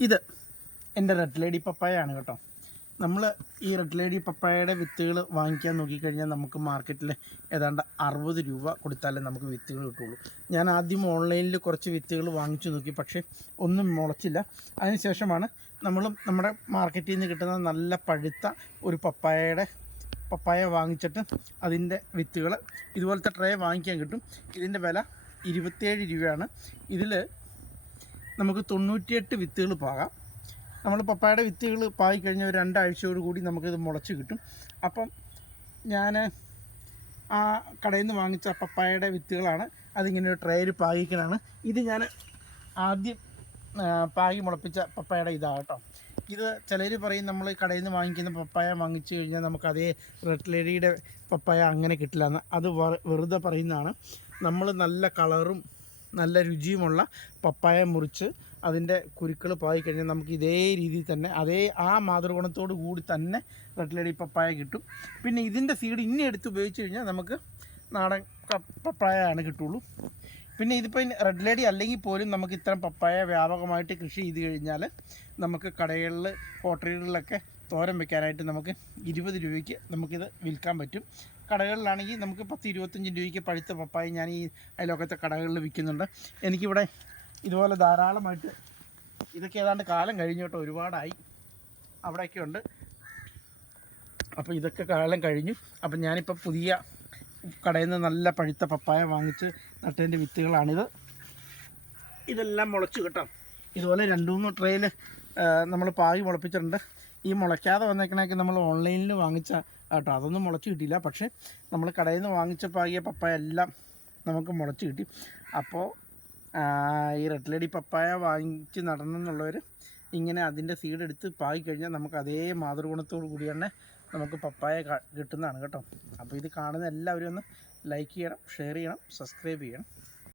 ഇത് എന്റെ red lady പപ്പായാണ് കേട്ടോ. നമ്മൾ ഈ റെഡ് ലേഡി പപ്പായയുടെ വിത്തുകൾ വാങ്ങിക്കാൻ നോക്കിക്കഴിഞ്ഞാൽ നമുക്ക് മാർക്കറ്റിൽ ഏതാണ്ട് അറുപത് രൂപ കൊടുത്താലേ നമുക്ക് വിത്തുകൾ കിട്ടുള്ളൂ. ഞാൻ ആദ്യം ഓൺലൈനിൽ കുറച്ച് വിത്തുകൾ വാങ്ങിച്ചു നോക്കി പക്ഷേ ഒന്നും മുളച്ചില്ല. അതിനുശേഷമാണ് നമ്മൾ നമ്മുടെ മാർക്കറ്റിൽ നിന്ന് കിട്ടുന്ന നല്ല പഴുത്ത ഒരു പപ്പായയുടെ പപ്പായ വാങ്ങിച്ചിട്ട് അതിന്റെ വിത്തുകൾ ഇതുപോലത്തെ ട്രേ വാങ്ങിക്കാൻ കിട്ടും. ഇതിന്റെ വില ഇരുപത്തേഴ് രൂപയാണ്. ഇതിൽ നമുക്ക് തൊണ്ണൂറ്റിയെട്ട് വിത്തുകൾ പാകാം. നമ്മൾ പപ്പായയുടെ വിത്തുകൾ പായി കഴിഞ്ഞ ഒരു രണ്ടാഴ്ചയോട് കൂടി നമുക്കിത് മുളച്ച് കിട്ടും. അപ്പം ഞാൻ ആ കടയിൽ നിന്ന് വാങ്ങിച്ച പപ്പായയുടെ വിത്തുകളാണ് അതിങ്ങനെ ഒരു ട്രേയിൽ പാകിക്കണാണ് ഇത് ഞാൻ ആദ്യം പാകി മുളപ്പിച്ച പപ്പായയുടെ ഇതാണ് കേട്ടോ. ഇത് ചിലർ പറയും നമ്മൾ കടയിൽ നിന്ന് വാങ്ങിക്കുന്ന പപ്പായ വാങ്ങിച്ചു കഴിഞ്ഞാൽ നമുക്ക് അതേ റെഡ് ലേഡിയുടെ പപ്പായ അങ്ങനെ കിട്ടില്ല എന്ന്. അത് വെറുതെ പറയുന്നതാണ്. നമ്മൾ നല്ല കളറും നല്ല രുചിയുമുള്ള പപ്പായ മുറിച്ച് അതിന്റെ കുരുക്കൾ പായി കഴിഞ്ഞാൽ നമുക്ക് ഇതേ രീതിയിൽ തന്നെ അതേ ആ മാതൃഗുണത്തോടു കൂടി തന്നെ റെഡ് പപ്പായ കിട്ടും. പിന്നെ ഇതിന്റെ സീഡ് ഇനി എടുത്ത് ഉപയോഗിച്ച് കഴിഞ്ഞാൽ നമുക്ക് നാടൻ പപ്പായയാണ് കിട്ടുള്ളൂ. പിന്നെ ഇതിപ്പോൾ റെഡ് ലേഡി അല്ലെങ്കിൽ പോലും നമുക്ക് ഇത്തരം പപ്പായ വ്യാപകമായിട്ട് കൃഷി ചെയ്ത് കഴിഞ്ഞാൽ നമുക്ക് കടകളിൽ ഹോട്ടലുകളിലൊക്കെ തോരൻ വെക്കാനായിട്ട് നമുക്ക് ഇരുപത് രൂപയ്ക്ക് നമുക്കിത് വിൽക്കാൻ പറ്റും. കടകളിലാണെങ്കിൽ നമുക്ക് പത്ത് ഇരുപത്തഞ്ച് രൂപയ്ക്ക് പഴുത്ത പപ്പായ ഞാൻ ഈ അയലോക്കത്തെ കടകളിൽ വിൽക്കുന്നുണ്ട്. എനിക്കിവിടെ ഇതുപോലെ ധാരാളമായിട്ട് ഇതൊക്കെ ഏതാണ്ട് കാലം കഴിഞ്ഞു കേട്ടോ ഒരുപാടായി. അവിടെയൊക്കെ ഉണ്ട് അപ്പോൾ ഇതൊക്കെ കാലം കഴിഞ്ഞു. അപ്പം ഞാനിപ്പോൾ പുതിയ കടയിൽ നിന്ന് നല്ല പഴുത്ത പപ്പായ വാങ്ങിച്ച് നട്ടതിന്റെ വിത്തുകളാണിത്. ഇതെല്ലാം മുളച്ചു കേട്ടോ. ഇതുപോലെ രണ്ട് മൂന്ന് ട്രേയിൽ നമ്മൾ പാകി മുളപ്പിച്ചിട്ടുണ്ട്. ഈ മുളയ്ക്കാതെ വന്നേക്കണേക്ക് നമ്മൾ ഓൺലൈനിൽ വാങ്ങിച്ച കേട്ടോ അതൊന്നും മുളച്ച് കിട്ടിയില്ല. പക്ഷേ നമ്മൾ കടയിൽ നിന്ന് വാങ്ങിച്ച പാകിയ പപ്പായ എല്ലാം നമുക്ക് മുളച്ച് കിട്ടി. അപ്പോൾ ഈ റെഡ് ലേഡി പപ്പായ വാങ്ങിച്ച് നടന്നെന്നുള്ളവർ ഇങ്ങനെ അതിന്റെ സീഡ് എടുത്ത് പാകി കഴിഞ്ഞാൽ നമുക്ക് അതേ മാതൃഗുണത്തോടു കൂടി തന്നെ നമുക്ക് പപ്പായ കിട്ടുന്നതാണ് കേട്ടോ. അപ്പോൾ ഇത് കാണുന്ന എല്ലാവരും ഒന്ന് ലൈക്ക് ചെയ്യണം ഷെയർ ചെയ്യണം സബ്സ്ക്രൈബ് ചെയ്യണം.